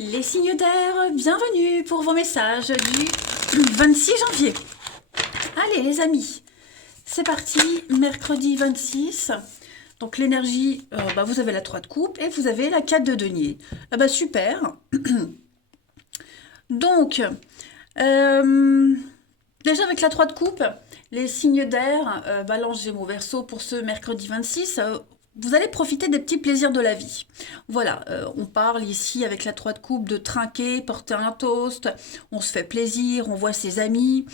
Les signes d'air, bienvenue pour vos messages du 26 janvier. Allez les amis, c'est parti, mercredi 26. Donc l'énergie, vous avez la 3 de coupe et vous avez la 4 de denier. Ah bah super. Donc, euh, déjà avec la 3 de coupe, les signes d'air, balance, gémeaux, verseau pour ce mercredi 26, vous allez profiter des petits plaisirs de la vie. Voilà, on parle ici avec la 3 de coupe de trinquer, porter un toast, on se fait plaisir, on voit ses amis,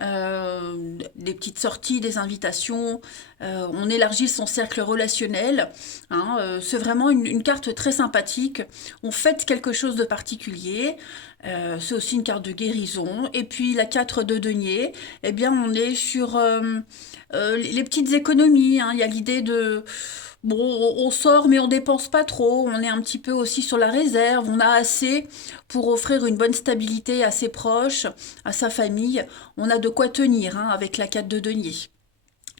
des petites sorties, des invitations, on élargit son cercle relationnel. Hein, c'est vraiment une carte très sympathique. On fête quelque chose de particulier. C'est aussi une carte de guérison. Et puis la 4 de denier, eh bien on est sur les petites économies. Hein. Il y a l'idée de... Bon, on sort mais on dépense pas trop, on est un petit peu aussi sur la réserve, on a assez pour offrir une bonne stabilité à ses proches, à sa famille, on a de quoi tenir hein, avec la 4 de denier.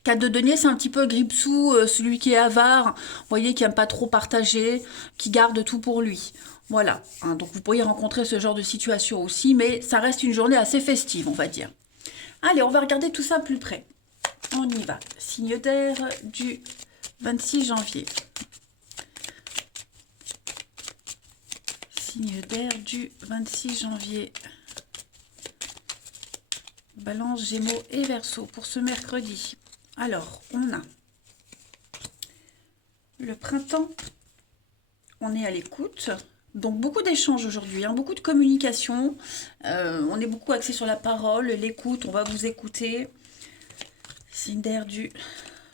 4 de denier, c'est un petit peu Gripsou, celui qui est avare, vous voyez, qui aime pas trop partager, qui garde tout pour lui. Voilà, hein, donc vous pourriez rencontrer ce genre de situation aussi, mais ça reste une journée assez festive, on va dire. Allez, on va regarder tout ça plus près. On y va. Signe d'air du 26 janvier. Signe d'air du 26 janvier. Balance, Gémeaux et Verseau pour ce mercredi. Alors, on a le printemps. On est à l'écoute. Donc beaucoup d'échanges aujourd'hui, hein, beaucoup de communication. On est beaucoup axé sur la parole, l'écoute. On va vous écouter. Signe d'air du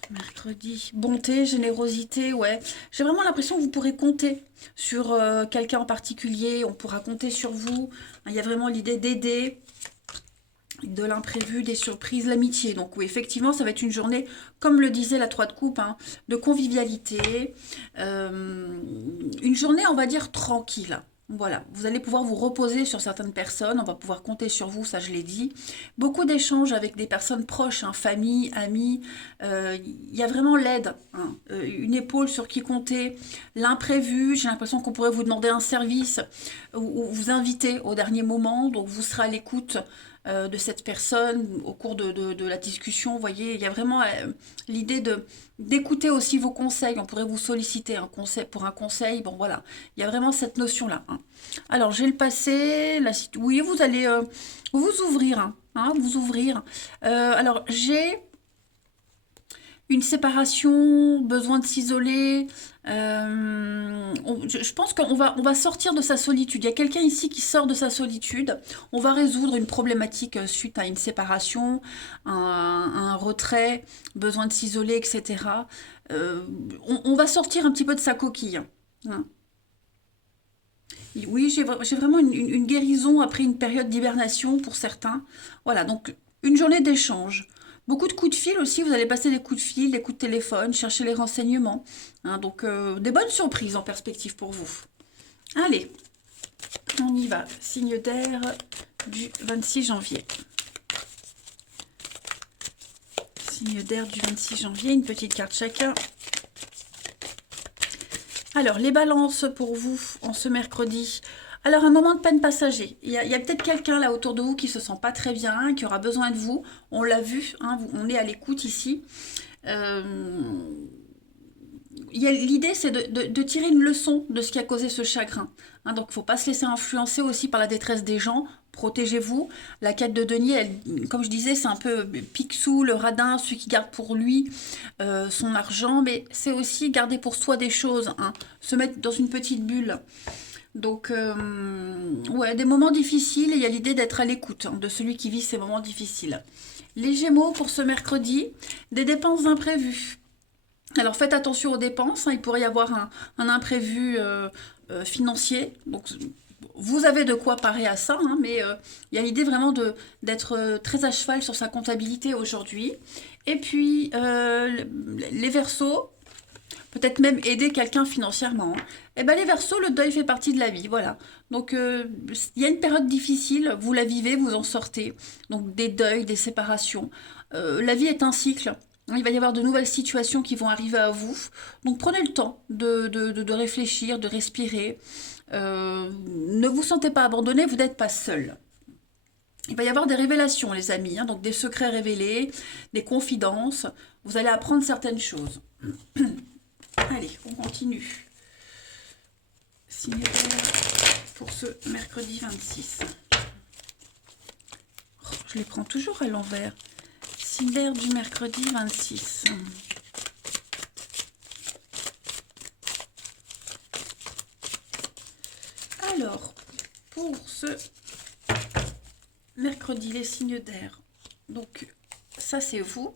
mercredi. Bonté, générosité, ouais. J'ai vraiment l'impression que vous pourrez compter sur quelqu'un en particulier. On pourra compter sur vous. Il y a vraiment l'idée d'aider, de l'imprévu, des surprises, l'amitié. Donc oui, effectivement, ça va être une journée, comme le disait la 3 de coupe, hein, de convivialité. Une journée, on va dire, tranquille. Voilà, vous allez pouvoir vous reposer sur certaines personnes, on va pouvoir compter sur vous, ça je l'ai dit. Beaucoup d'échanges avec des personnes proches, hein, famille, amis. Il y a vraiment l'aide, hein, une épaule sur qui compter, l'imprévu. J'ai l'impression qu'on pourrait vous demander un service ou vous inviter au dernier moment, donc vous serez à l'écoute de cette personne au cours de la discussion. Vous voyez, il y a vraiment l'idée d'écouter aussi vos conseils. On pourrait vous solliciter un conseil pour un conseil. Bon, voilà, il y a vraiment cette notion-là. Hein. Alors, j'ai le passé. Oui, vous allez vous ouvrir. Hein, vous ouvrir. Alors, j'ai une séparation, besoin de s'isoler. Je pense qu'on va sortir de sa solitude. Il y a quelqu'un ici qui sort de sa solitude. On va résoudre une problématique suite à une séparation, un retrait, besoin de s'isoler, etc. On va sortir un petit peu de sa coquille. Hein. Oui, j'ai vraiment une guérison après une période d'hibernation pour certains. Voilà, donc une journée d'échange. Beaucoup de coups de fil aussi, vous allez passer des coups de fil, des coups de téléphone, chercher les renseignements. Hein, donc des bonnes surprises en perspective pour vous. Allez, on y va. Signe d'air du 26 janvier. Signe d'air du 26 janvier, une petite carte chacun. Alors, les balances pour vous en ce mercredi. Alors, un moment de peine passager. Il y a peut-être quelqu'un là autour de vous qui se sent pas très bien, qui aura besoin de vous. On l'a vu, hein, on est à l'écoute ici. Euh, L'idée, c'est de tirer une leçon de ce qui a causé ce chagrin. Hein, donc, il ne faut pas se laisser influencer aussi par la détresse des gens. Protégez-vous. La 4 de denier, elle, comme je disais, c'est un peu Picsou, le radin, celui qui garde pour lui son argent. Mais c'est aussi garder pour soi des choses. Hein, se mettre dans une petite bulle. Donc, ouais, des moments difficiles. Et il y a l'idée d'être à l'écoute hein, de celui qui vit ces moments difficiles. Les Gémeaux pour ce mercredi, des dépenses imprévues. Alors faites attention aux dépenses, hein, il pourrait y avoir un imprévu financier. Donc vous avez de quoi parer à ça, hein, mais il y a l'idée vraiment d'être très à cheval sur sa comptabilité aujourd'hui. Et puis les Verseaux, peut-être même aider quelqu'un financièrement. Hein. Et ben les Verseaux, le deuil fait partie de la vie, voilà. Donc il y a une période difficile, vous la vivez, vous en sortez. Donc des deuils, des séparations. La vie est un cycle. Il va y avoir de nouvelles situations qui vont arriver à vous. Donc prenez le temps de réfléchir, de respirer. Ne vous sentez pas abandonné, vous n'êtes pas seul. Il va y avoir des révélations, les amis, hein, donc des secrets révélés, des confidences. Vous allez apprendre certaines choses. Allez, on continue. Signe d'air pour ce mercredi 26. Oh, je les prends toujours à l'envers. Signe d'air du mercredi 26. Alors, pour ce mercredi, les signes d'air. Donc, ça c'est vous.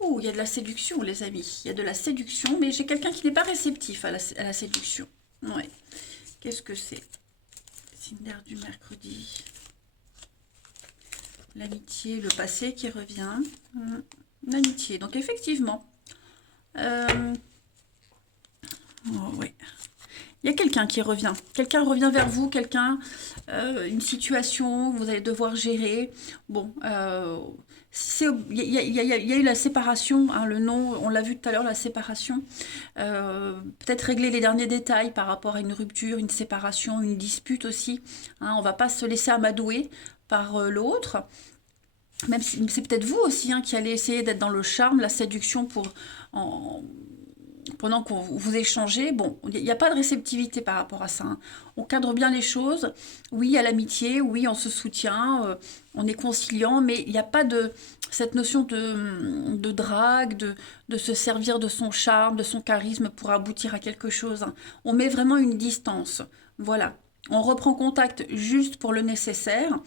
Oh, il y a de la séduction, les amis. Il y a de la séduction, mais j'ai quelqu'un qui n'est pas réceptif à la séduction. Ouais. Qu'est-ce que c'est? Signe d'air du mercredi. L'amitié, le passé qui revient. L'amitié. Donc, effectivement. Oh, ouais. Il y a quelqu'un qui revient. Quelqu'un revient vers vous, une situation, vous allez devoir gérer. Bon, il y a eu la séparation, hein, le nom, on l'a vu tout à l'heure, la séparation. Peut-être régler les derniers détails par rapport à une rupture, une séparation, une dispute aussi. Hein, on ne va pas se laisser amadouer par l'autre. Même si c'est peut-être vous aussi, hein, qui allez essayer d'être dans le charme, la séduction pendant qu'on vous échangez. Bon, il n'y a pas de réceptivité par rapport à ça, hein. On cadre bien les choses. Oui, à l'amitié, oui, on se soutient, on est conciliant, mais il n'y a pas de cette notion de drague, de se servir de son charme, de son charisme pour aboutir à quelque chose, hein. On met vraiment une distance. Voilà. On reprend contact juste pour le nécessaire,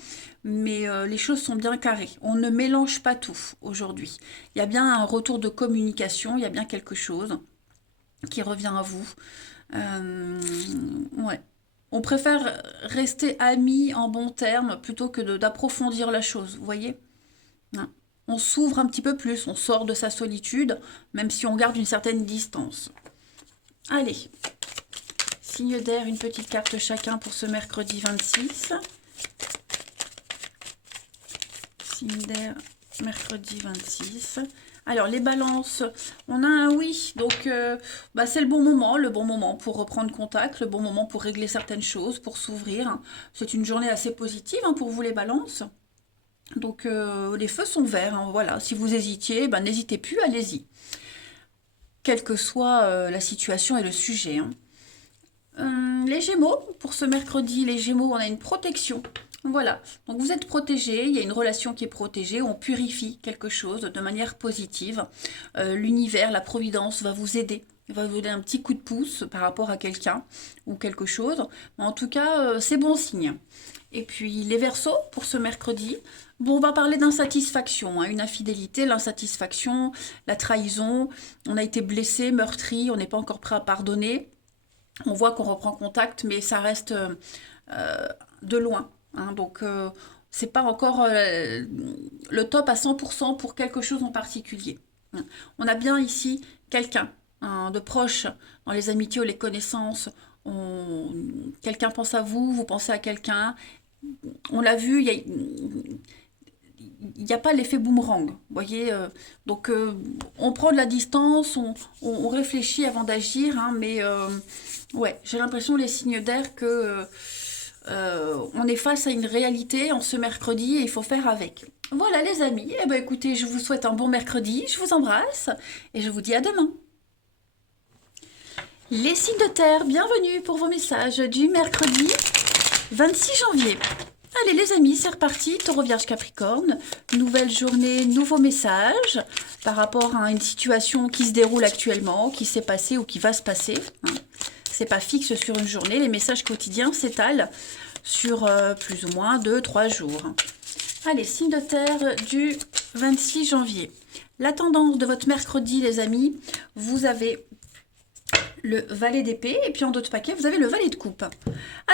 mais les choses sont bien carrées. On ne mélange pas tout aujourd'hui. Il y a bien un retour de communication, il y a bien quelque chose qui revient à vous. Ouais. On préfère rester amis en bons termes plutôt que d'approfondir la chose, vous voyez? Hein. On s'ouvre un petit peu plus, on sort de sa solitude, même si on garde une certaine distance. Allez, signe d'air, une petite carte chacun pour ce mercredi 26. Signe d'air, mercredi 26. Alors, les balances, on a un oui, donc c'est le bon moment pour reprendre contact, le bon moment pour régler certaines choses, pour s'ouvrir. C'est une journée assez positive, hein, pour vous les balances. Donc, les feux sont verts, hein, voilà. Si vous hésitiez, n'hésitez plus, allez-y. Quelle que soit la situation et le sujet, hein. Les Gémeaux, pour ce mercredi, les Gémeaux, on a une protection. Voilà, donc vous êtes protégé, il y a une relation qui est protégée, on purifie quelque chose de manière positive. L'univers, la providence va vous aider, va vous donner un petit coup de pouce par rapport à quelqu'un ou quelque chose. En tout cas, c'est bon signe. Et puis les Verseaux, pour ce mercredi, bon, on va parler d'insatisfaction, hein, une infidélité, l'insatisfaction, la trahison. On a été blessé, meurtri, on n'est pas encore prêt à pardonner. On voit qu'on reprend contact, mais ça reste de loin, hein. Donc, c'est pas encore le top à 100% pour quelque chose en particulier. On a bien ici quelqu'un, hein, de proche dans les amitiés ou les connaissances. Quelqu'un pense à vous, vous pensez à quelqu'un. On l'a vu, il n'y a pas l'effet boomerang, vous voyez. Donc, on prend de la distance, on réfléchit avant d'agir, hein, mais ouais, j'ai l'impression, les signes d'air, que on est face à une réalité en ce mercredi et il faut faire avec. Voilà les amis, eh ben, écoutez, je vous souhaite un bon mercredi, je vous embrasse et je vous dis à demain. Les signes de terre, bienvenue pour vos messages du mercredi 26 janvier. Allez les amis, c'est reparti, Taureau, Vierge, Capricorne, nouvelle journée, nouveau message par rapport à une situation qui se déroule actuellement, qui s'est passée ou qui va se passer, hein. C'est pas fixe sur une journée, les messages quotidiens s'étalent sur plus ou moins 2-3 jours. Allez, signe de terre du 26 janvier. La tendance de votre mercredi, les amis, vous avez le valet d'épée et puis en d'autres paquets, vous avez le valet de coupe.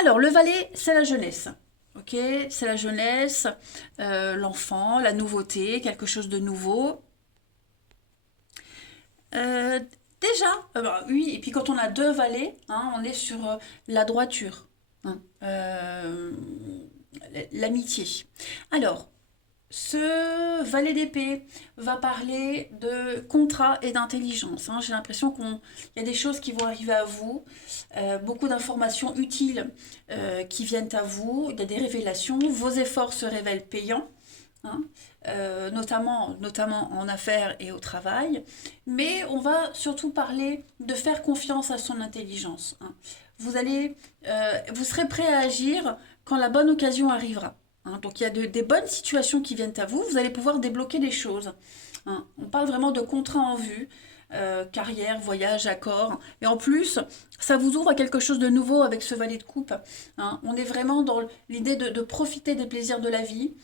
Alors, le valet, c'est la jeunesse. Ok, c'est la jeunesse, l'enfant, la nouveauté, quelque chose de nouveau. Déjà, oui, et puis quand on a deux valets, hein, on est sur la droiture, hein, l'amitié. Alors, Ce valet d'épée va parler de contrat et d'intelligence, hein. J'ai l'impression qu'il y a des choses qui vont arriver à vous, beaucoup d'informations utiles qui viennent à vous, il y a des révélations, vos efforts se révèlent payants, hein, notamment en affaires et au travail, mais on va surtout parler de faire confiance à son intelligence, hein. Vous serez prêt à agir quand la bonne occasion arrivera, hein. Donc il y a des bonnes situations qui viennent à vous, vous allez pouvoir débloquer des choses, hein. On parle vraiment de contrat en vue, carrière, voyage, accord. Et en plus, ça vous ouvre à quelque chose de nouveau avec ce valet de coupe, hein. On est vraiment dans l'idée de profiter des plaisirs de la vie.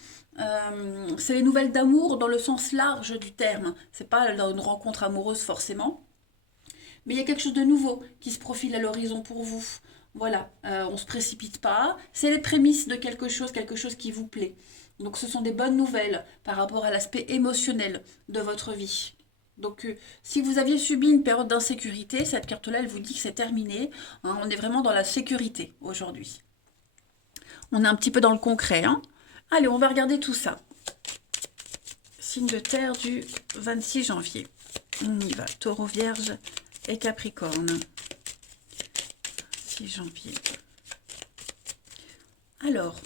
C'est les nouvelles d'amour dans le sens large du terme. C'est pas dans une rencontre amoureuse forcément. Mais il y a quelque chose de nouveau qui se profile à l'horizon pour vous. Voilà, on ne se précipite pas. C'est les prémices de quelque chose qui vous plaît. Donc ce sont des bonnes nouvelles par rapport à l'aspect émotionnel de votre vie. Donc si vous aviez subi une période d'insécurité, cette carte-là, elle vous dit que c'est terminé, hein. On est vraiment dans la sécurité aujourd'hui. On est un petit peu dans le concret, hein. Allez, on va regarder tout ça. Signe de terre du 26 janvier. On y va. Taureau, Vierge et Capricorne. 6 janvier. Alors,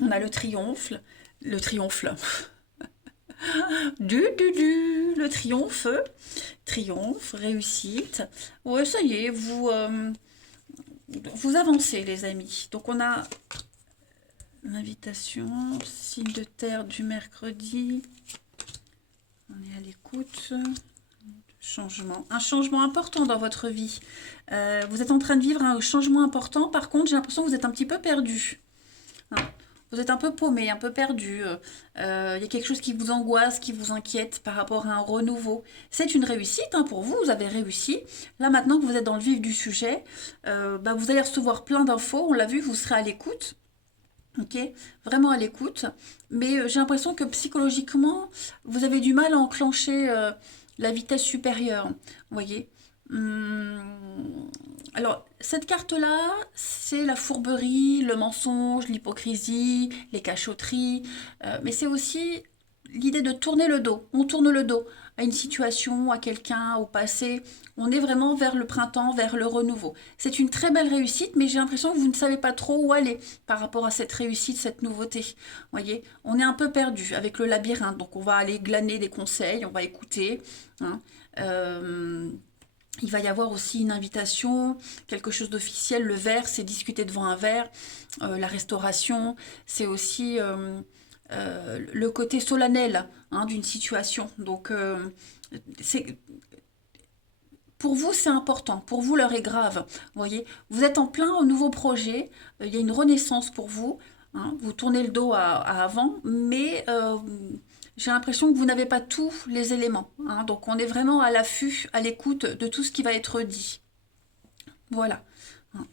on a le triomphe. Le triomphe. Le triomphe. Triomphe, réussite. Ouais, ça y est, vous avancez, les amis. Donc, on a l'invitation, signe de terre du mercredi. On est à l'écoute. Changement. Un changement important dans votre vie. Vous êtes en train de vivre un changement important. Par contre, j'ai l'impression que vous êtes un petit peu perdu, hein. Vous êtes un peu paumé, un peu perdu. Il y a quelque chose qui vous angoisse, qui vous inquiète par rapport à un renouveau. C'est une réussite, hein, pour vous. Vous avez réussi. Là, maintenant que vous êtes dans le vif du sujet, vous allez recevoir plein d'infos. On l'a vu, vous serez à l'écoute. Ok, vraiment à l'écoute, mais j'ai l'impression que psychologiquement, vous avez du mal à enclencher la vitesse supérieure, vous voyez. Alors, cette carte-là, c'est la fourberie, le mensonge, l'hypocrisie, les cachotteries, mais c'est aussi l'idée de tourner le dos. On tourne le dos à une situation, à quelqu'un, au passé. On est vraiment vers le printemps, vers le renouveau. C'est une très belle réussite, mais j'ai l'impression que vous ne savez pas trop où aller par rapport à cette réussite, cette nouveauté. Vous voyez, on est un peu perdu avec le labyrinthe, donc on va aller glaner des conseils, on va écouter, hein. Il va y avoir aussi une invitation, quelque chose d'officiel. Le verre, c'est discuter devant un verre. La restauration, c'est aussi le côté solennel, hein, d'une situation. Donc, c'est pour vous, c'est important. Pour vous, l'heure est grave. Vous voyez, vous êtes en plein au nouveau projet. Il y a une renaissance pour vous, hein. Vous tournez le dos à avant, mais j'ai l'impression que vous n'avez pas tous les éléments, hein. Donc, on est vraiment à l'affût, à l'écoute de tout ce qui va être dit. Voilà, hein.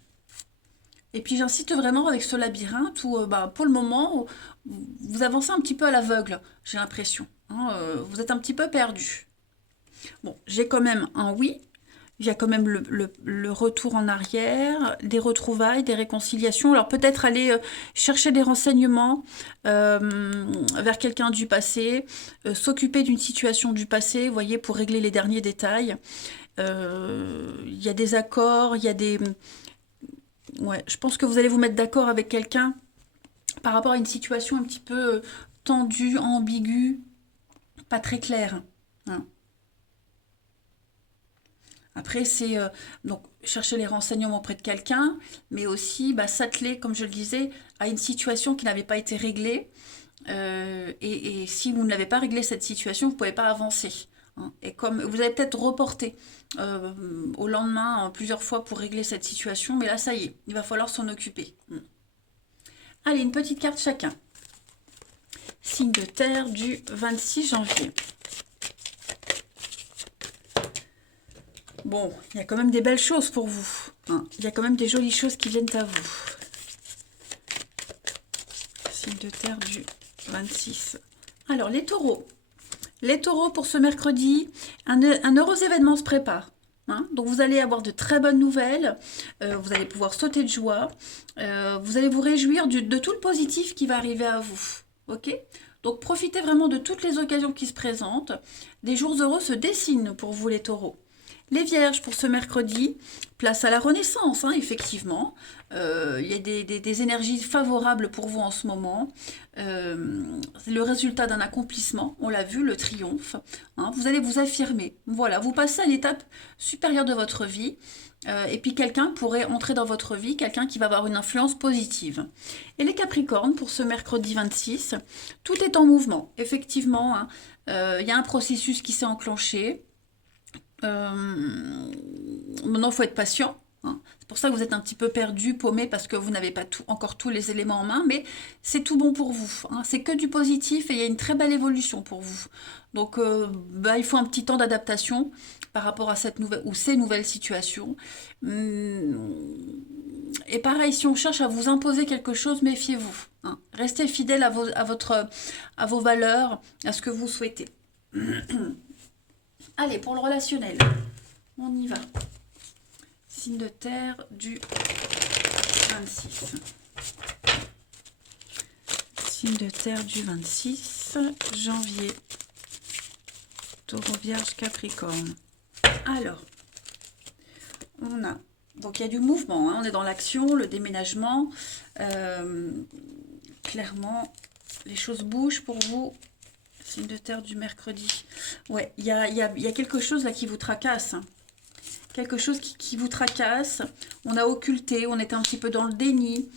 Et puis, j'insiste vraiment avec ce labyrinthe où, pour le moment, vous avancez un petit peu à l'aveugle, j'ai l'impression, hein. Vous êtes un petit peu perdu. Bon, j'ai quand même un oui. Il y a quand même le retour en arrière, des retrouvailles, des réconciliations. Alors peut-être aller chercher des renseignements vers quelqu'un du passé, s'occuper d'une situation du passé, vous voyez, pour régler les derniers détails. Il y a des accords, il y a des... Ouais, je pense que vous allez vous mettre d'accord avec quelqu'un par rapport à une situation un petit peu tendue, ambiguë, pas très claire, hein. Après, c'est donc chercher les renseignements auprès de quelqu'un, mais aussi s'atteler, comme je le disais, à une situation qui n'avait pas été réglée. Et si vous ne l'avez pas réglé cette situation, vous ne pouvez pas avancer, hein. Et comme vous avez peut-être reporté au lendemain plusieurs fois pour régler cette situation, mais là, ça y est, il va falloir s'en occuper. Allez, une petite carte chacun. Signe de terre du 26 janvier. Bon, il y a quand même des belles choses pour vous, hein. Il y a quand même des jolies choses qui viennent à vous. Signe de terre du 26. Alors, les taureaux. Les taureaux, pour ce mercredi, un heureux événement se prépare, hein. Donc, vous allez avoir de très bonnes nouvelles. Vous allez pouvoir sauter de joie. Vous allez vous réjouir de tout le positif qui va arriver à vous. Ok ? Donc profitez vraiment de toutes les occasions qui se présentent. Des jours heureux se dessinent pour vous les taureaux. Les vierges pour ce mercredi, place à la renaissance, hein, effectivement. Il y a des énergies favorables pour vous en ce moment. C'est le résultat d'un accomplissement, on l'a vu, le triomphe. Hein. Vous allez vous affirmer. Voilà, vous passez à l'étape supérieure de votre vie. Et puis quelqu'un pourrait entrer dans votre vie, quelqu'un qui va avoir une influence positive. Et les Capricornes, pour ce mercredi 26, tout est en mouvement. Effectivement, hein, y a un processus qui s'est enclenché. Maintenant, il faut être patient. Hein. C'est pour ça que vous êtes un petit peu perdu, paumé, parce que vous n'avez pas encore tous les éléments en main, mais c'est tout bon pour vous. Hein. C'est que du positif et il y a une très belle évolution pour vous. Donc, il faut un petit temps d'adaptation par rapport à cette nouvelle ou ces nouvelles situations. Et pareil, si on cherche à vous imposer quelque chose, méfiez-vous. Hein. Restez fidèle à vos valeurs, à ce que vous souhaitez. Allez, pour le relationnel, on y va. Signe de terre du 26. Signe de terre du 26 janvier. Taureau, Vierge, Capricorne. Alors, on a... Donc, il y a du mouvement. Hein, on est dans l'action, le déménagement. Clairement, les choses bougent pour vous. Signe de terre du mercredi. Ouais, il y a quelque chose là qui vous tracasse. Hein. Quelque chose qui vous tracasse. On a occulté, on était un petit peu dans le déni.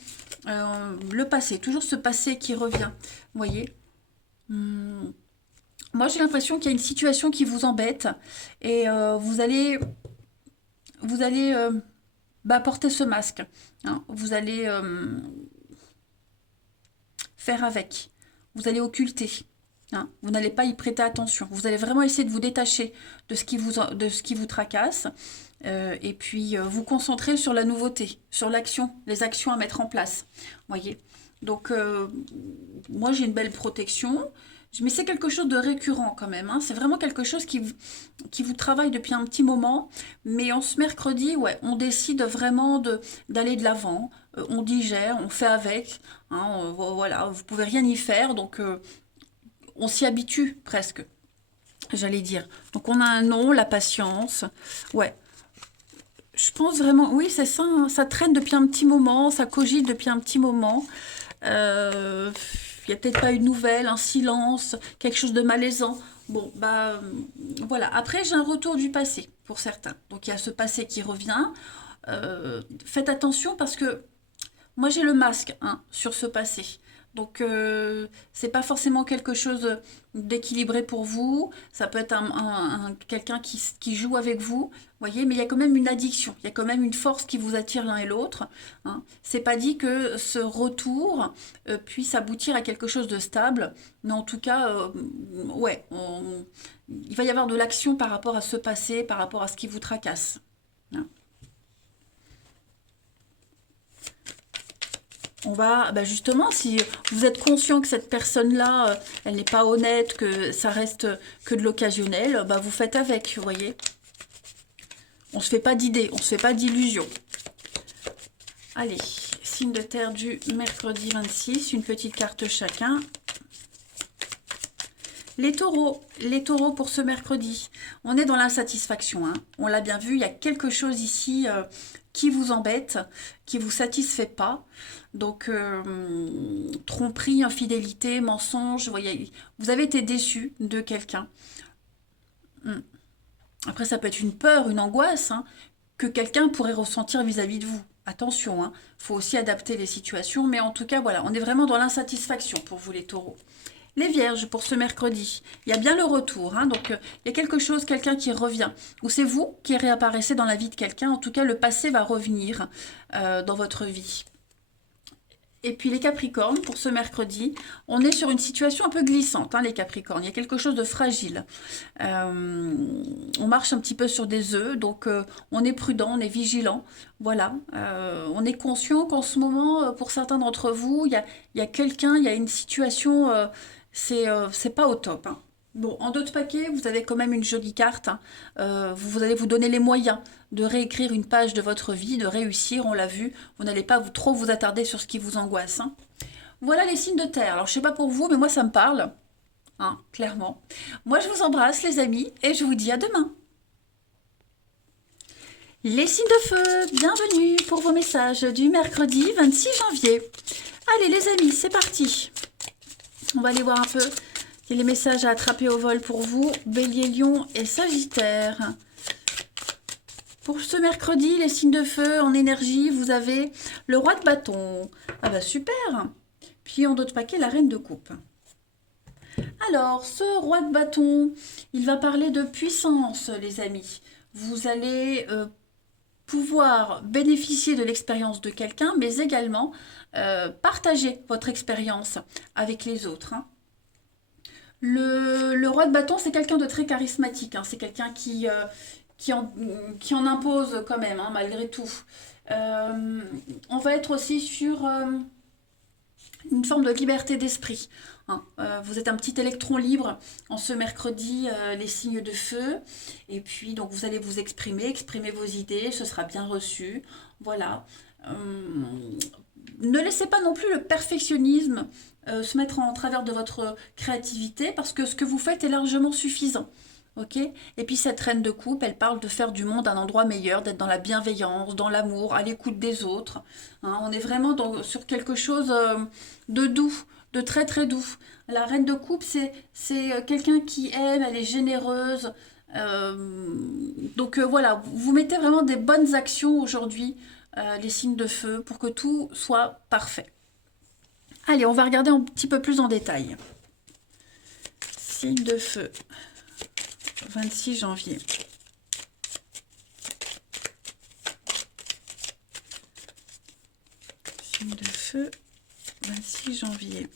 Le passé, toujours ce passé qui revient. Vous voyez. Moi, j'ai l'impression qu'il y a une situation qui vous embête. Et vous allez porter ce masque. Hein. Vous allez faire avec. Vous allez occulter. Hein, vous n'allez pas y prêter attention. Vous allez vraiment essayer de vous détacher de ce qui vous tracasse et puis vous concentrer sur la nouveauté, sur l'action, les actions à mettre en place. Voyez. Donc, moi, j'ai une belle protection, mais c'est quelque chose de récurrent quand même. Hein. C'est vraiment quelque chose qui vous travaille depuis un petit moment. Mais en ce mercredi, ouais, on décide vraiment d'aller de l'avant. On digère, on fait avec. Hein, voilà, vous pouvez rien y faire. Donc, on s'y habitue presque, j'allais dire. Donc on a un nom, la patience. Ouais, je pense vraiment, oui c'est ça, hein, ça traîne depuis un petit moment, ça cogite depuis un petit moment. Il n'y a peut-être pas une nouvelle, un silence, quelque chose de malaisant. Bon, voilà. Après, j'ai un retour du passé pour certains. Donc il y a ce passé qui revient. Faites attention parce que moi j'ai le masque hein, sur ce passé. Donc, c'est pas forcément quelque chose d'équilibré pour vous. Ça peut être quelqu'un qui joue avec vous, voyez, mais il y a quand même une addiction. Il y a quand même une force qui vous attire l'un et l'autre. Hein. C'est pas dit que ce retour puisse aboutir à quelque chose de stable, mais en tout cas, ouais, il va y avoir de l'action par rapport à ce passé, par rapport à ce qui vous tracasse. Hein. On va, justement, si vous êtes conscient que cette personne-là, elle n'est pas honnête, que ça reste que de l'occasionnel, vous faites avec, vous voyez. On se fait pas d'idées, on se fait pas d'illusions. Allez, signe de terre du mercredi 26, une petite carte chacun. Les taureaux pour ce mercredi, on est dans l'insatisfaction. Hein. On l'a bien vu, il y a quelque chose ici qui vous embête, qui ne vous satisfait pas. Donc, tromperie, infidélité, mensonge, vous avez été déçu de quelqu'un. Après, ça peut être une peur, une angoisse hein, que quelqu'un pourrait ressentir vis-à-vis de vous. Attention, il faut aussi adapter les situations, mais en tout cas, voilà, on est vraiment dans l'insatisfaction pour vous les taureaux. Les vierges, pour ce mercredi, il y a bien le retour. Hein, donc, il y a quelque chose, quelqu'un qui revient. Ou c'est vous qui réapparaissez dans la vie de quelqu'un. En tout cas, le passé va revenir dans votre vie. Et puis les Capricornes, pour ce mercredi, on est sur une situation un peu glissante, hein, les Capricornes. Il y a quelque chose de fragile. On marche un petit peu sur des œufs, donc on est prudent, on est vigilant. Voilà, on est conscient qu'en ce moment, pour certains d'entre vous, il y a quelqu'un, il y a une situation, c'est pas au top. Hein. Bon, en d'autres paquets, vous avez quand même une jolie carte. Hein. Vous allez vous donner les moyens de réécrire une page de votre vie, de réussir, on l'a vu. Vous n'allez pas trop vous attarder sur ce qui vous angoisse. Hein. Voilà les signes de terre. Alors, je sais pas pour vous, mais moi, ça me parle, hein, clairement. Moi, je vous embrasse, les amis, et je vous dis à demain. Les signes de feu, bienvenue pour vos messages du mercredi 26 janvier. Allez, les amis, c'est parti. On va aller voir un peu les messages à attraper au vol pour vous, Bélier, Lion et Sagittaire. Pour ce mercredi, les signes de feu en énergie, vous avez le roi de bâton. Ah bah super. Puis en d'autres paquets, la reine de coupe. Alors, ce roi de bâton, il va parler de puissance, les amis. Vous allez pouvoir bénéficier de l'expérience de quelqu'un, mais également partager votre expérience avec les autres, hein. Le roi de bâton, c'est quelqu'un de très charismatique, hein. C'est quelqu'un qui en impose quand même, hein, malgré tout. Euh, on va être aussi sur une forme de liberté d'esprit, hein. Vous êtes un petit électron libre en ce mercredi, les signes de feu. Et puis, donc, vous allez vous exprimer vos idées, ce sera bien reçu. Voilà. Euh, ne laissez pas non plus le perfectionnisme se mettre en travers de votre créativité parce que ce que vous faites est largement suffisant. Ok. Et puis cette reine de coupe, elle parle de faire du monde un endroit meilleur, d'être dans la bienveillance, dans l'amour, à l'écoute des autres, hein. On est vraiment sur quelque chose de doux, de très très doux. La reine de coupe, c'est quelqu'un qui aime, elle est généreuse. Donc voilà, vous mettez vraiment des bonnes actions aujourd'hui, les signes de feu, pour que tout soit parfait. Allez, on va regarder un petit peu plus en détail. Signe de feu, 26 janvier. Signe de feu, 26 janvier.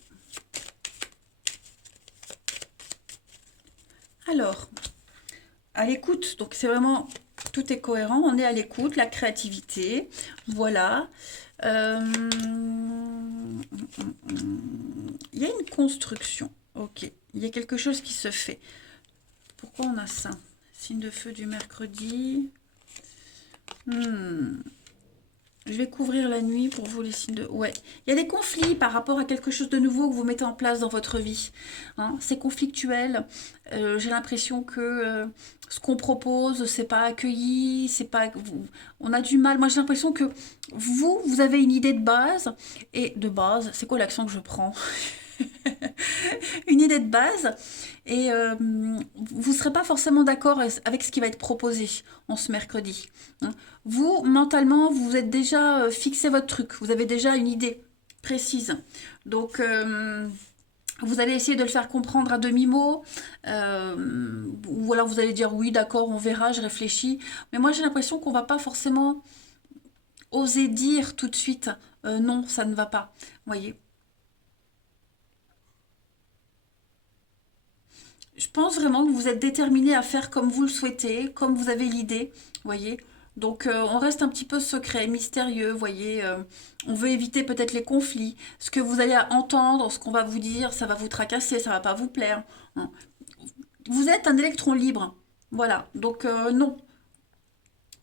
Alors, à l'écoute, donc c'est vraiment, tout est cohérent, on est à l'écoute, la créativité, voilà. Il y a une construction, ok, il y a quelque chose qui se fait. Pourquoi on a ça? Signe de feu du mercredi. Je vais couvrir la nuit pour vous les signes de... Ouais, il y a des conflits par rapport à quelque chose de nouveau que vous mettez en place dans votre vie, hein. C'est conflictuel. J'ai l'impression que ce qu'on propose, c'est pas accueilli, c'est pas... On a du mal. Moi, j'ai l'impression que vous avez une idée de base. Et de base, c'est quoi l'accent que je prends? Une idée de base et vous ne serez pas forcément d'accord avec ce qui va être proposé en ce mercredi, hein. Vous, mentalement, vous êtes déjà fixé votre truc, vous avez déjà une idée précise. Donc, vous allez essayer de le faire comprendre à demi-mot, ou alors vous allez dire oui, d'accord, on verra, je réfléchis. Mais moi, j'ai l'impression qu'on va pas forcément oser dire tout de suite non, ça ne va pas. Vous voyez? Je pense vraiment que vous êtes déterminé à faire comme vous le souhaitez, comme vous avez l'idée, voyez. Donc on reste un petit peu secret, mystérieux, voyez. On veut éviter peut-être les conflits. Ce que vous allez entendre, ce qu'on va vous dire, ça va vous tracasser, ça va pas vous plaire, hein. Vous êtes un électron libre, voilà. Donc non.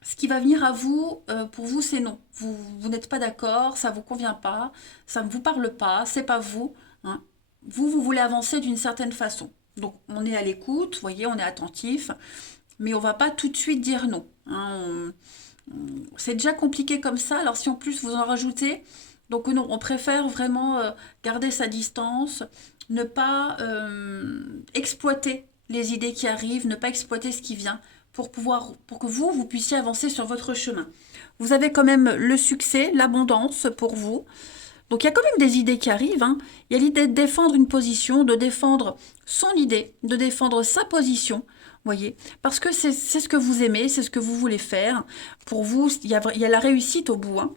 Ce qui va venir à vous, pour vous, c'est non. Vous n'êtes pas d'accord, ça vous convient pas, ça ne vous parle pas, c'est pas vous, hein. Vous voulez avancer d'une certaine façon. Donc, on est à l'écoute, vous voyez, on est attentif, mais on va pas tout de suite dire non, hein. C'est déjà compliqué comme ça, alors si en plus vous en rajoutez, donc non, on préfère vraiment garder sa distance, ne pas exploiter les idées qui arrivent, ne pas exploiter ce qui vient pour que vous puissiez avancer sur votre chemin. Vous avez quand même le succès, l'abondance pour vous. Donc il y a quand même des idées qui arrivent, hein. Il y a l'idée de défendre une position, de défendre son idée, de défendre sa position, voyez, parce que c'est ce que vous aimez, c'est ce que vous voulez faire. Pour vous, il y a la réussite au bout, hein.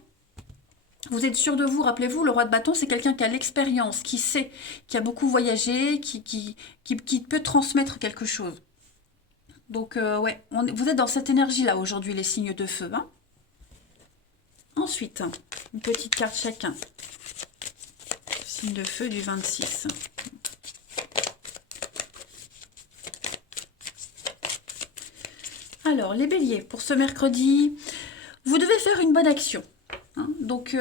Vous êtes sûr de vous, rappelez-vous, le roi de bâton, c'est quelqu'un qui a l'expérience, qui sait, qui a beaucoup voyagé, qui peut transmettre quelque chose. Donc, ouais, vous êtes dans cette énergie-là aujourd'hui, les signes de feu, hein. Ensuite, une petite carte chacun. Signe de feu du 26. Alors, les béliers, pour ce mercredi, vous devez faire une bonne action, hein. Donc,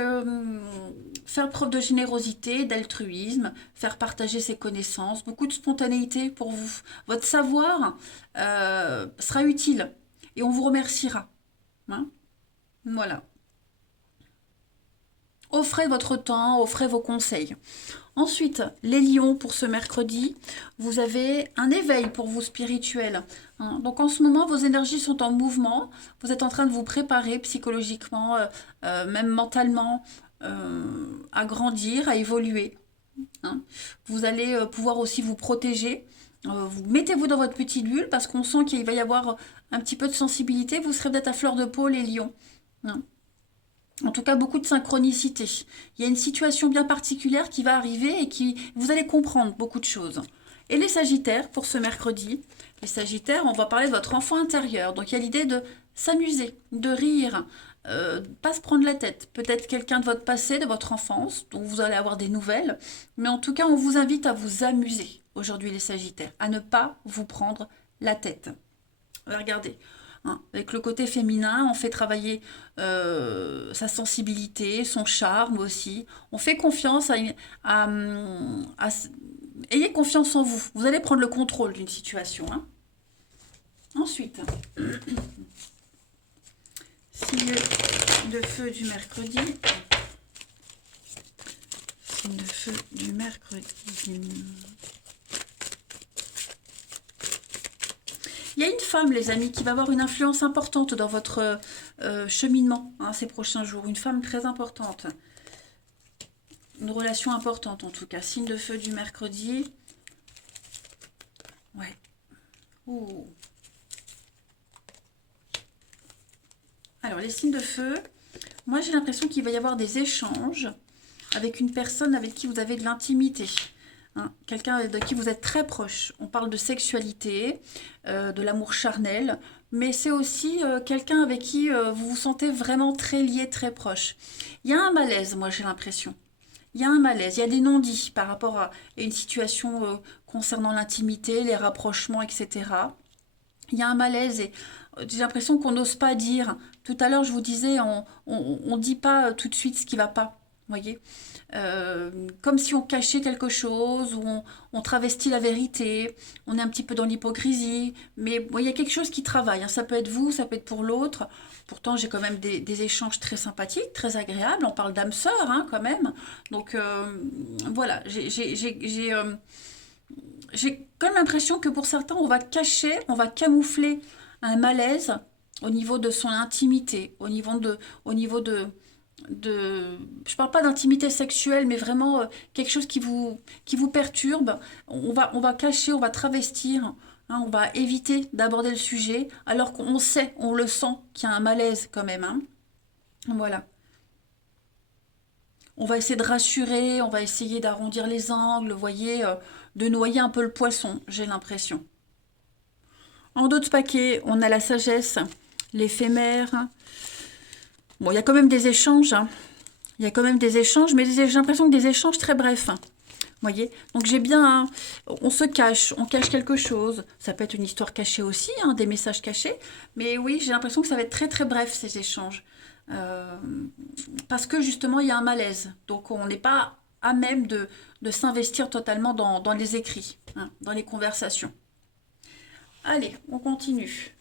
faire preuve de générosité, d'altruisme, faire partager ses connaissances, beaucoup de spontanéité pour vous. Votre savoir sera utile et on vous remerciera. Hein. Voilà. Offrez votre temps, offrez vos conseils. Ensuite, les lions pour ce mercredi, vous avez un éveil pour vous spirituel. Hein. Donc en ce moment, vos énergies sont en mouvement. Vous êtes en train de vous préparer psychologiquement, même mentalement, à grandir, à évoluer. Hein. Vous allez pouvoir aussi vous protéger. Vous mettez-vous dans votre petite bulle parce qu'on sent qu'il va y avoir un petit peu de sensibilité. Vous serez peut-être à fleur de peau, les lions. Hein. En tout cas, beaucoup de synchronicité. Il y a une situation bien particulière qui va arriver et qui vous allez comprendre beaucoup de choses. Et les Sagittaires, pour ce mercredi, les Sagittaires, on va parler de votre enfant intérieur. Donc il y a l'idée de s'amuser, de rire, pas se prendre la tête. Peut-être quelqu'un de votre passé, de votre enfance, dont vous allez avoir des nouvelles. Mais en tout cas, on vous invite à vous amuser aujourd'hui, les Sagittaires, à ne pas vous prendre la tête. Regardez. Hein, avec le côté féminin, on fait travailler sa sensibilité, son charme aussi. On fait confiance ayez confiance en vous. Vous allez prendre le contrôle d'une situation. Hein. Ensuite, signe de feu du mercredi. Signe de feu du mercredi. Il y a une femme, les amis, qui va avoir une influence importante dans votre cheminement ces prochains jours. Une femme très importante. Une relation importante, en tout cas. Signe de feu du mercredi. Ouais. Ouh. Alors, les signes de feu. Moi, j'ai l'impression qu'il va y avoir des échanges avec une personne avec qui vous avez de l'intimité. Hein, quelqu'un de qui vous êtes très proche. On parle de sexualité, de l'amour charnel, mais c'est aussi quelqu'un avec qui vous vous sentez vraiment très lié, très proche. Il y a un malaise, moi j'ai l'impression. Il y a un malaise, il y a des non-dits par rapport à une situation concernant l'intimité, les rapprochements, etc. Il y a un malaise et j'ai l'impression qu'on n'ose pas dire. Tout à l'heure, je vous disais, on dit pas tout de suite ce qui va pas. Voyez, comme si on cachait quelque chose, ou on travestit la vérité, on est un petit peu dans l'hypocrisie, mais bon, il y a quelque chose qui travaille, hein. Ça peut être vous, ça peut être pour l'autre. Pourtant, j'ai quand même des échanges très sympathiques, très agréables, on parle d'âme sœur hein, quand même. Donc voilà, j'ai quand même l'impression que pour certains, on va cacher, on va camoufler un malaise au niveau de son intimité, au niveau je parle pas d'intimité sexuelle, mais vraiment quelque chose qui vous perturbe. On va cacher, on va travestir, hein, on va éviter d'aborder le sujet, alors qu'on sait, on le sent qu'il y a un malaise quand même. Hein. Voilà. On va essayer de rassurer, on va essayer d'arrondir les angles, vous voyez, de noyer un peu le poisson, j'ai l'impression. En d'autres paquets, on a la sagesse, l'éphémère. Bon, il y a quand même des échanges. Hein. Il y a quand même des échanges, mais j'ai l'impression que des échanges très brefs. Hein. Voyez, donc j'ai bien, hein, on se cache, on cache quelque chose. Ça peut être une histoire cachée aussi, hein, des messages cachés. Mais oui, j'ai l'impression que ça va être très très bref ces échanges. Parce que justement, il y a un malaise. Donc on n'est pas à même de s'investir totalement dans les écrits, hein, dans les conversations. Allez, on continue.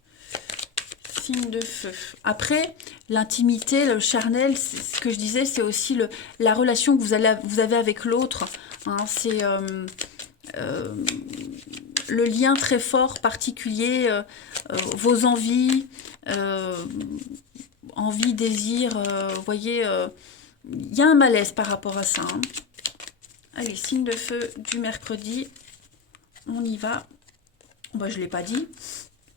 Signe de feu. Après, l'intimité, le charnel, ce que je disais, c'est aussi la relation que vous avez avec l'autre. Hein, c'est le lien très fort, particulier, vos envies, envie, désir, vous voyez, il y a un malaise par rapport à ça. Hein. Allez, signe de feu du mercredi, on y va. Bah, je ne l'ai pas dit.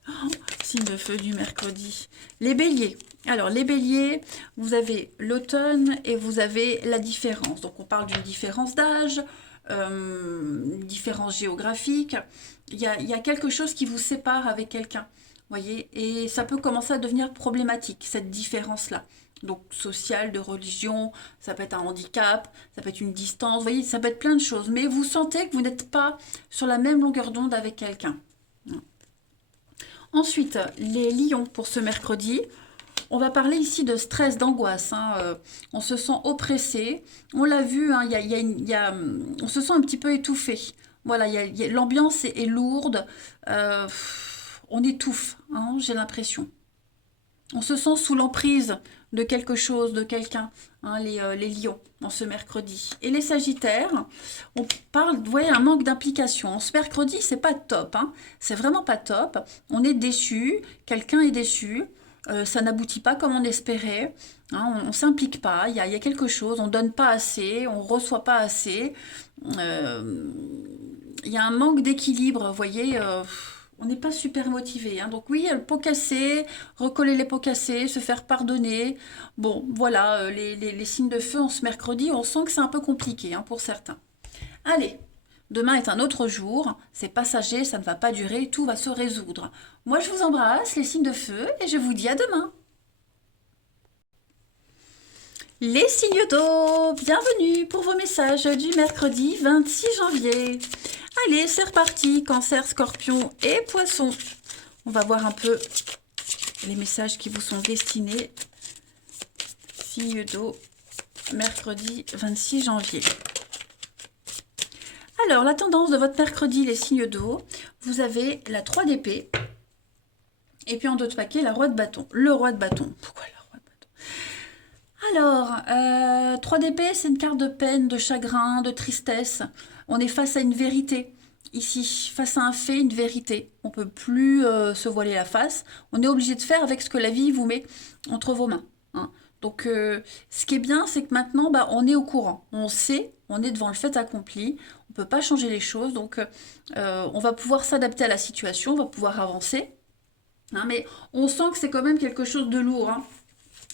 Oh, signe de feu du mercredi. Les béliers. Alors, les béliers, vous avez l'automne et vous avez la différence. Donc, on parle d'une différence d'âge, une différence géographique. Il y a quelque chose qui vous sépare avec quelqu'un. Voyez, et ça peut commencer à devenir problématique, cette différence-là. Donc, sociale, de religion, ça peut être un handicap, ça peut être une distance, vous voyez, ça peut être plein de choses. Mais vous sentez que vous n'êtes pas sur la même longueur d'onde avec quelqu'un. Ensuite, les lions pour ce mercredi. on va parler ici de stress, d'angoisse, hein, on se sent oppressé. On l'a vu, hein, on se sent un petit peu étouffé. Voilà, l'ambiance est lourde. On étouffe, hein, j'ai l'impression. On se sent sous l'emprise de quelque chose, de quelqu'un, hein, les lions, en ce mercredi. Et les sagittaires, on parle, vous voyez, un manque d'implication. En ce mercredi, c'est pas top, hein, c'est vraiment pas top. On est déçu, quelqu'un est déçu, ça n'aboutit pas comme on espérait, hein, on ne s'implique pas, il y a quelque chose, on donne pas assez, on reçoit pas assez. Euh, il y a un manque d'équilibre, vous voyez. On n'est pas super motivé, hein. Donc oui, le pot cassé, recoller les pots cassés, se faire pardonner. Bon, voilà, les signes de feu en ce mercredi, on sent que c'est un peu compliqué, hein, pour certains. Allez, demain est un autre jour, c'est passager, ça ne va pas durer, tout va se résoudre. Moi, je vous embrasse, les signes de feu, et je vous dis à demain. Les signes d'eau, bienvenue pour vos messages du mercredi 26 janvier. Allez, c'est reparti, Cancer, Scorpion et Poisson. On va voir un peu les messages qui vous sont destinés. Signes d'eau, mercredi 26 janvier. Alors, la tendance de votre mercredi, les signes d'eau, vous avez la 3 d'épée, et puis en deux de paquet, la roi de bâton. Le roi de bâton. Pourquoi la roi de bâton? Alors, 3 d'épée, c'est une carte de peine, de chagrin, de tristesse. On est face à une vérité. Ici, face à un fait, une vérité. On ne peut plus se voiler la face. On est obligé de faire avec ce que la vie vous met entre vos mains, hein. Donc, ce qui est bien, c'est que maintenant, bah, on est au courant. On sait, on est devant le fait accompli. On ne peut pas changer les choses. Donc, on va pouvoir s'adapter à la situation. On va pouvoir avancer, hein, mais on sent que c'est quand même quelque chose de lourd, hein.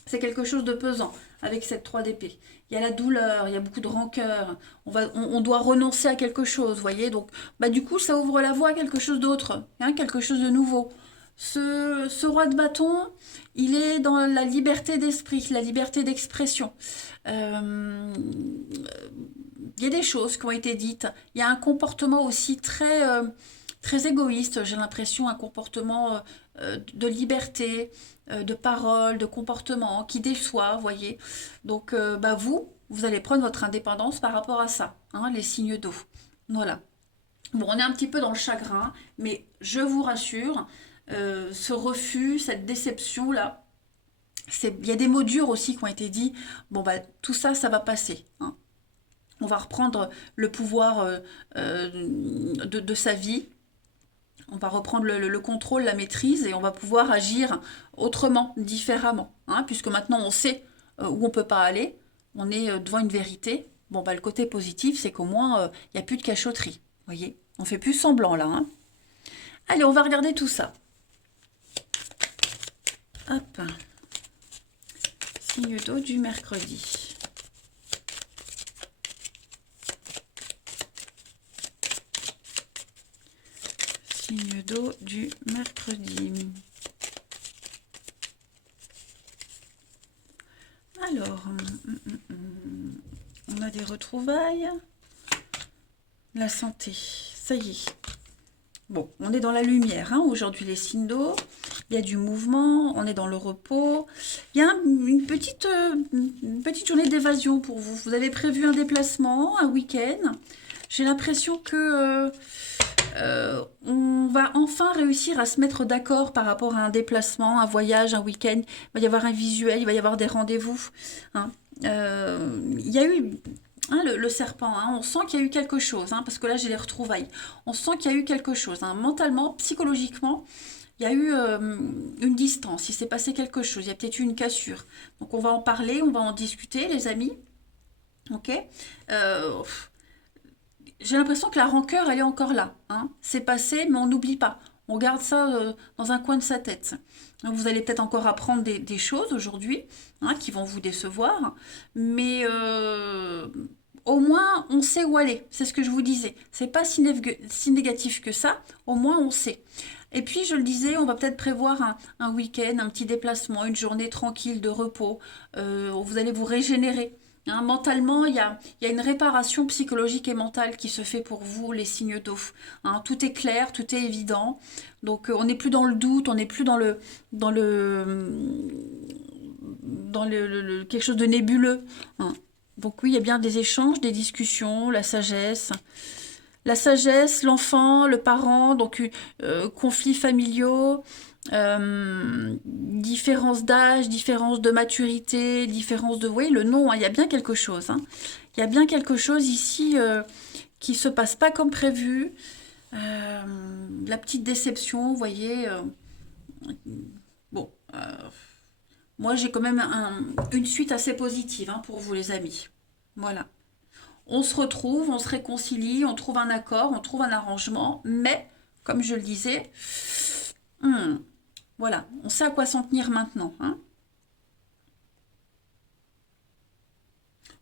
C'est quelque chose de pesant avec cette 3 d'épée. Il y a la douleur, il y a beaucoup de rancœur. On doit renoncer à quelque chose, vous voyez. Donc, bah, du coup, ça ouvre la voie à quelque chose d'autre, hein, quelque chose de nouveau. Ce roi de bâton, il est dans la liberté d'esprit, la liberté d'expression. Euh, il y a des choses qui ont été dites. Il y a un comportement aussi très égoïste, j'ai l'impression, un comportement de liberté, de parole, de comportement qui déçoit, vous voyez. Donc, bah vous allez prendre votre indépendance par rapport à ça, hein, les signes d'eau. Voilà. Bon, on est un petit peu dans le chagrin, mais je vous rassure, ce refus, cette déception-là, il y a des mots durs aussi qui ont été dits. Bon, bah, tout ça, ça va passer, hein. On va reprendre le pouvoir de sa vie. On va reprendre le contrôle, la maîtrise et on va pouvoir agir autrement, différemment, hein, puisque maintenant on sait où on ne peut pas aller, on est devant une vérité. Bon, bah, le côté positif, c'est qu'au moins, il n'y a plus de cachotterie. Vous voyez, on fait plus semblant là, hein. Allez, on va regarder tout ça. Hop. Signe d'eau du mercredi. Signe d'eau du mercredi. Alors, on a des retrouvailles. La santé, ça y est. Bon, on est dans la lumière, hein, aujourd'hui les signes d'eau. Il y a du mouvement, on est dans le repos. Il y a une petite journée d'évasion pour vous. Vous avez prévu un déplacement, un week-end. J'ai l'impression que on va enfin réussir à se mettre d'accord par rapport à un déplacement, un voyage, un week-end. Il va y avoir un visuel, il va y avoir des rendez-vous, hein. Il y a eu, hein, le serpent, hein, on sent qu'il y a eu quelque chose, hein, parce que là j'ai les retrouvailles. On sent qu'il y a eu quelque chose, hein, mentalement, psychologiquement. Il y a eu une distance, il s'est passé quelque chose, il y a peut-être eu une cassure. Donc on va en parler, on va en discuter, les amis. Ok. Euh, j'ai l'impression que la rancœur, elle est encore là, hein. C'est passé, mais on n'oublie pas. On garde ça dans un coin de sa tête. Donc, vous allez peut-être encore apprendre des choses aujourd'hui, hein, qui vont vous décevoir, mais au moins on sait où aller. C'est ce que je vous disais. C'est pas si négatif que ça. Au moins on sait. Et puis je le disais, on va peut-être prévoir un week-end, un petit déplacement, une journée tranquille de repos. Vous allez vous régénérer, hein. Mentalement, il y a une réparation psychologique et mentale qui se fait pour vous, les signes d'eau, hein. Tout est clair, tout est évident. Donc, on n'est plus dans le doute, on n'est plus dans le dans quelque chose de nébuleux, hein. Donc oui, il y a bien des échanges, des discussions, la sagesse. La sagesse, l'enfant, le parent, donc conflits familiaux, différence d'âge, différence de maturité, différence de... Oui, le nom, hein, il y a bien quelque chose, hein. Il y a bien quelque chose ici qui se passe pas comme prévu. Euh, la petite déception, vous voyez. Bon, moi j'ai quand même une suite assez positive, hein, pour vous les amis. Voilà. On se retrouve, on se réconcilie, on trouve un accord, on trouve un arrangement, mais, comme je le disais, hmm, voilà, on sait à quoi s'en tenir maintenant, hein.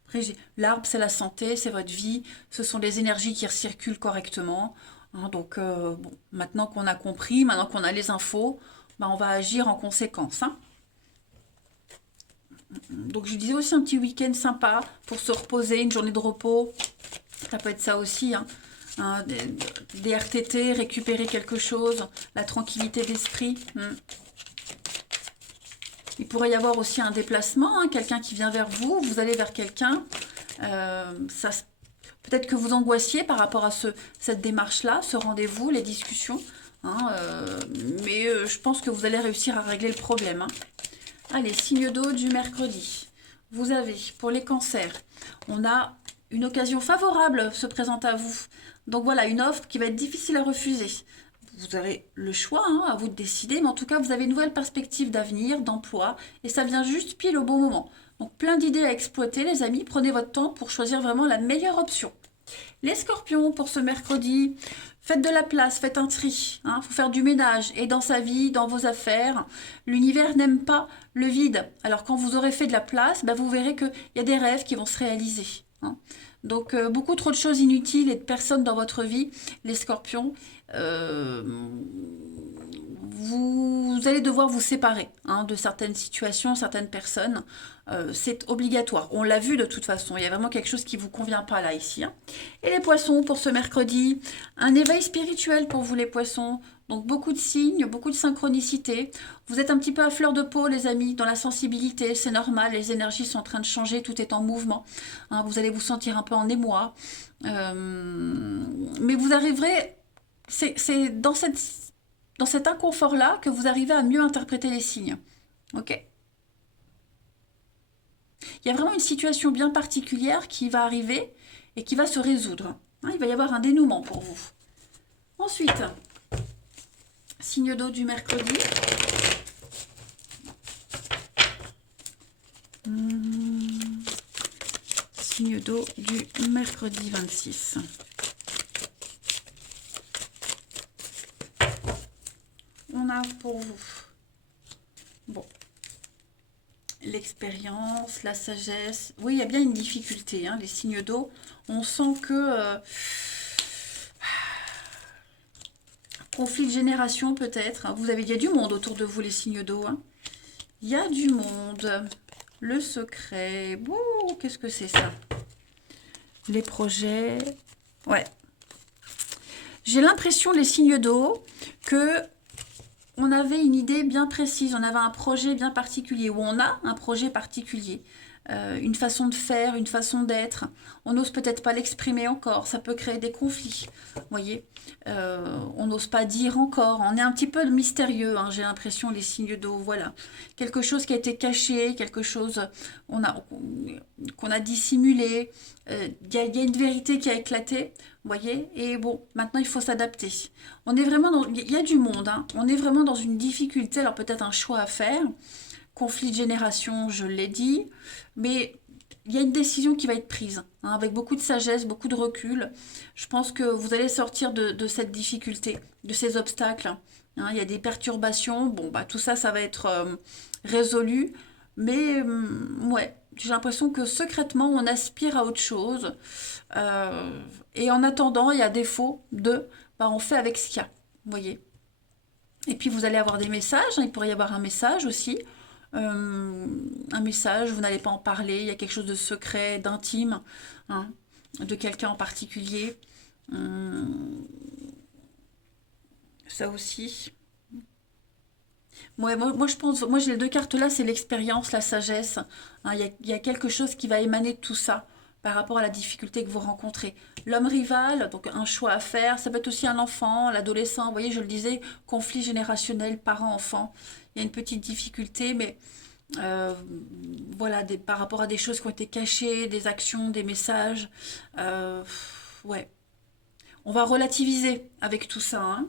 Après, l'arbre, c'est la santé, c'est votre vie, ce sont les énergies qui circulent correctement, hein. Donc, bon, maintenant qu'on a compris, maintenant qu'on a les infos, bah, on va agir en conséquence, hein. Donc, je disais aussi un petit week-end sympa pour se reposer, une journée de repos, ça peut être ça aussi, hein. Hein, des RTT, récupérer quelque chose, la tranquillité d'esprit. Il pourrait y avoir aussi un déplacement, hein, quelqu'un qui vient vers vous, vous allez vers quelqu'un. Ça, peut-être que vous angoissiez par rapport à cette démarche-là, ce rendez-vous, les discussions, hein, mais je pense que vous allez réussir à régler le problème, hein. Allez, signe d'eau du mercredi. Vous avez, pour les cancers, on a une occasion favorable se présente à vous. Donc voilà, une offre qui va être difficile à refuser. Vous avez le choix, hein, à vous de décider, mais en tout cas, vous avez une nouvelle perspective d'avenir, d'emploi, et ça vient juste pile au bon moment. Donc plein d'idées à exploiter, les amis. Prenez votre temps pour choisir vraiment la meilleure option. Les scorpions, pour ce mercredi, faites de la place, faites un tri. Il faut faire du ménage. Et dans sa vie, dans vos affaires, l'univers n'aime pas le vide. Alors quand vous aurez fait de la place, bah, vous verrez qu'il y a des rêves qui vont se réaliser, hein. Donc beaucoup trop de choses inutiles et de personnes dans votre vie, les scorpions. Euh, vous allez devoir vous séparer, hein, de certaines situations, certaines personnes. C'est obligatoire. On l'a vu de toute façon. Il y a vraiment quelque chose qui ne vous convient pas là, ici, hein. Et les poissons, pour ce mercredi, un éveil spirituel pour vous les poissons. Donc beaucoup de signes, beaucoup de synchronicité. Vous êtes un petit peu à fleur de peau, les amis, dans la sensibilité. C'est normal, les énergies sont en train de changer, tout est en mouvement, hein. Vous allez vous sentir un peu en émoi. Mais vous arriverez... C'est dans cet inconfort-là que vous arrivez à mieux interpréter les signes. Ok? Il y a vraiment une situation bien particulière qui va arriver et qui va se résoudre, hein. Il va y avoir un dénouement pour vous. Ensuite, signe d'eau du mercredi. Signe d'eau du mercredi 26. On a pour vous, bon, l'expérience, la sagesse. Oui, il y a bien une difficulté, hein, les signes d'eau. On sent que conflit de génération peut-être, hein. Il y a du monde autour de vous, les signes d'eau, hein. Il y a du monde. Le secret. Bouh, qu'est-ce que c'est ça? Les projets. Ouais. J'ai l'impression, les signes d'eau, que on avait une idée bien précise, on avait un projet bien particulier, ou on a un projet particulier, une façon de faire, une façon d'être. On n'ose peut-être pas l'exprimer encore, ça peut créer des conflits, vous voyez. On n'ose pas dire encore, on est un petit peu mystérieux, hein, j'ai l'impression, les signes d'eau, voilà. Quelque chose qui a été caché, quelque chose qu'on a dissimulé, y a une vérité qui a éclaté, vous voyez, et bon, maintenant il faut s'adapter. On est vraiment dans... Il y a du monde, hein. On est vraiment dans une difficulté, alors peut-être un choix à faire. Conflit de génération, je l'ai dit, mais il y a une décision qui va être prise, hein, avec beaucoup de sagesse, beaucoup de recul. Je pense que vous allez sortir de cette difficulté, de ces obstacles, hein. Il y a des perturbations, bon, bah tout ça, ça va être résolu, mais ouais, j'ai l'impression que secrètement, on aspire à autre chose. Et en attendant, et à défaut de, bah, on fait avec ce qu'il y a, vous voyez. Et puis vous allez avoir des messages, hein, il pourrait y avoir un message aussi. Un message, vous n'allez pas en parler, il y a quelque chose de secret, d'intime, hein, de quelqu'un en particulier. Ça aussi. Ouais, moi, je pense, moi j'ai les deux cartes là, c'est l'expérience, la sagesse. Hein, il y a quelque chose qui va émaner de tout ça par rapport à la difficulté que vous rencontrez. L'homme rival, donc un choix à faire, ça peut être aussi un enfant, l'adolescent, vous voyez, je le disais, conflit générationnel, parent-enfant. Il y a une petite difficulté, mais euh, voilà, par rapport à des choses qui ont été cachées, des actions, des messages. Ouais, on va relativiser avec tout ça, hein.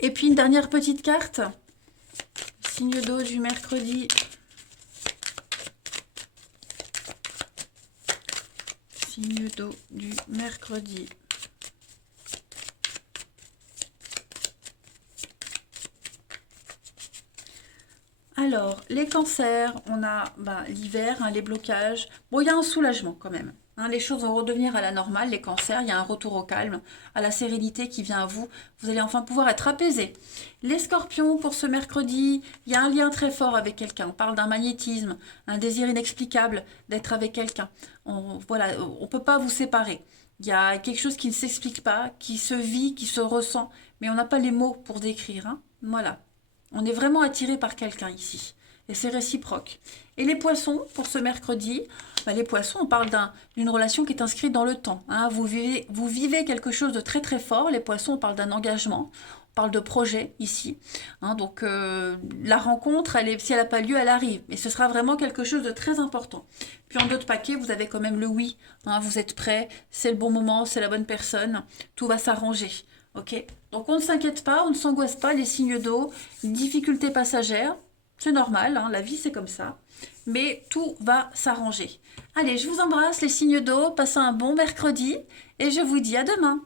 Et puis une dernière petite carte. Signe d'eau du mercredi. Signe d'eau du mercredi. Alors, les cancers, on a l'hiver, hein, les blocages. Bon, il y a un soulagement quand même. Hein, les choses vont redevenir à la normale, les cancers, il y a un retour au calme, à la sérénité qui vient à vous. Vous allez enfin pouvoir être apaisé. Les scorpions, pour ce mercredi, il y a un lien très fort avec quelqu'un. On parle d'un magnétisme, un désir inexplicable d'être avec quelqu'un. Voilà, on ne peut pas vous séparer. Il y a quelque chose qui ne s'explique pas, qui se vit, qui se ressent, mais on n'a pas les mots pour décrire. Hein. Voilà. On est vraiment attiré par quelqu'un ici. Et c'est réciproque. Et les poissons, pour ce mercredi, les poissons, on parle d'une relation qui est inscrite dans le temps. Hein. Vous vivez quelque chose de très très fort. Les poissons, on parle d'un engagement. On parle de projet ici. Hein, donc la rencontre, si elle n'a pas lieu, elle arrive. Et ce sera vraiment quelque chose de très important. Puis en d'autres paquets, vous avez quand même le oui. Hein, vous êtes prêts, c'est le bon moment, c'est la bonne personne. Tout va s'arranger. Ok. Donc on ne s'inquiète pas, on ne s'angoisse pas, les signes d'eau, difficultés passagères, c'est normal, hein, la vie c'est comme ça. Mais tout va s'arranger. Allez, je vous embrasse les signes d'eau, passez un bon mercredi et je vous dis à demain.